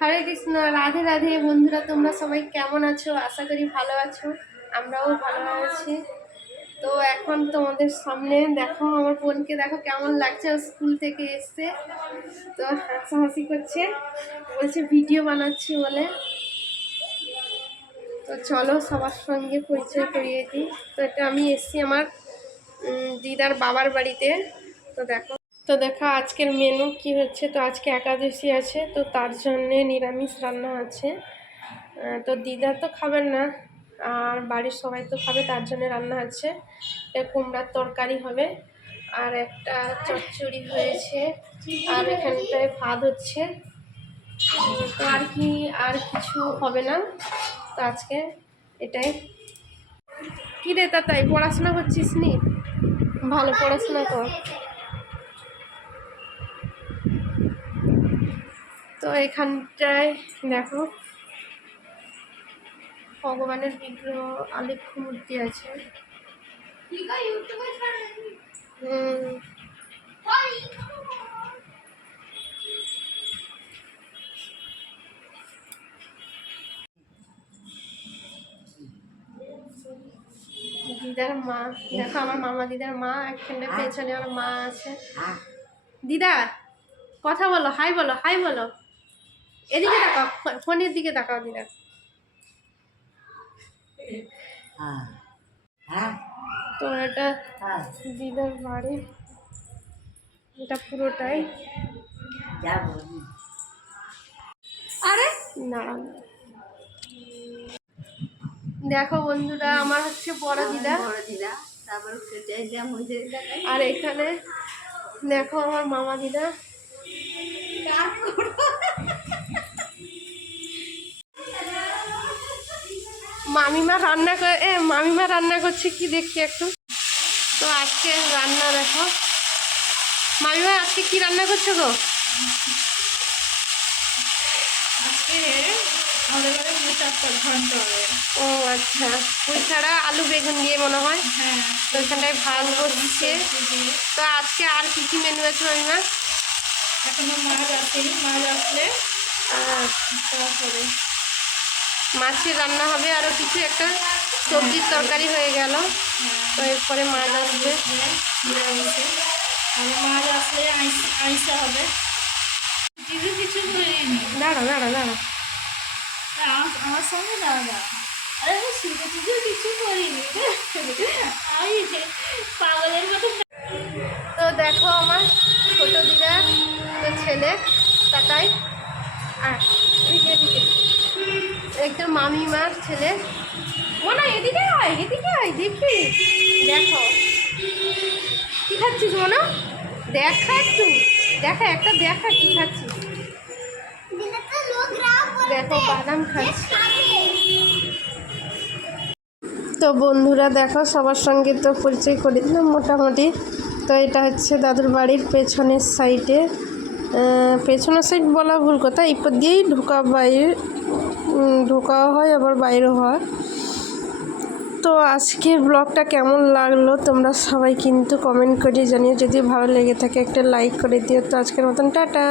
হরে কৃষ্ণ, রাধে রাধে। বন্ধুরা, তোমরা সবাই কেমন আছো? আশা করি ভালো আছো। আমরাও ভালো আছি। তো এখন তোমাদের সামনে দেখো, আমার বোনকে দেখো কেমন লাগছে। স্কুল থেকে এসছে। তো হাসাহাসি করছে। বলছে ভিডিও বানাচ্ছি বলে। তো চলো সবার সঙ্গে পরিচয় করিয়ে দিই। তো এটা আমি এসছি আমার দিদার বাবার বাড়িতে। তো দেখো। তো দেখো, আজকের মেনু কি হচ্ছে? তো আজকে একাদশী আছে, তো তার জন্যে নিরামিষ রান্না আছে। তো দিদা তো খাবেন না, আর বাড়ির সবাই তো খাবে, তার জন্য রান্না আছে। কুমড়ার তরকারি হবে, আর একটা চচ্চড়ি হয়েছে, আর এখানটায় ভাত হচ্ছে। তো আর কি, আর কিছু হবে না, তো আজকে এটাই। কী রে তাই পড়াশোনা করছিস নি? ভালো পড়াশোনা কর। তো এখানটায় দেখো ভগবানের বিগ্রহ আলেখ্য মূর্তি আছে দিদার মা দেখো আমার মামা দিদার মা একখানে পেছনে আমার মা আছে। দিদা কথা বলো হাই বলো হাই বলো। এদিকে তাকাও ফোনের দিকে তাকাও দিদা। হ্যাঁ হ্যাঁ। তো এটা হ্যাঁ। দিদার বাড়ি। এটা পুরোটাই। আরে দাঁড়ান দেখো বন্ধুরা আমার হচ্ছে বড় দিদা। বড় দিদা তারপর আর এখানে দেখো আমার মামা দিদা। মামিমা রান্না করে এ মামিমা রান্না করছে কি দেখি একটু। তো আজকে রান্না দেখো। মামিমা আজকে কি রান্না করছ গো? ও আচ্ছা। পুঁই ছাড়া আলু বেগুন দিয়ে মনে হয়? হ্যাঁ। তো এখানটায় ভাত বসছে। তো আজকে আর কি কি মেনু আছে মামিমা? এখনও মাছ আসেনি মাছ আসলে তারপরে মাছের রান্না হবে আরও কিছু একটা সবজির তরকারি হয়ে গেল। তো এরপরে মাছ আসবে। মাছ আসলে আইস- হবে কিছু দাঁড়া দাঁড়া দাঁড়া সঙ্গে দাদা আরে কিছু তো দেখো আমার ছোট দিদার, তো ছেলে তাকাই আর এদিকে এদিকে একটা মামিমার ছেলে। ও না, এদিকে আয় এদিকে আয়, দেখি। দেখো। কি খাচ্ছিস মনে? দেখা একটু। দেখা, একটা দেখা, কি খাচ্ছিস? দেখো, বাদাম তো বন্ধুরা, দেখো, সবার সঙ্গে তো পরিচয় করে দিলাম মোটামুটি। তো এটা হচ্ছে দাদুর বাড়ির পেছনের সাইডে পেছনের সাইড বলা ভুল কথা এই দিয়েই ঢোকা বাইরে ঢোকাও হয়, আবার বাইরেও হয়। তো আজকের ব্লগটা কেমন লাগল তোমরা সবাই কিন্তু কমেন্ট করে জানিয়ে যদি ভালো লেগে থাকে একটা লাইক করে দিও। তো আজকের মতন, টাটা!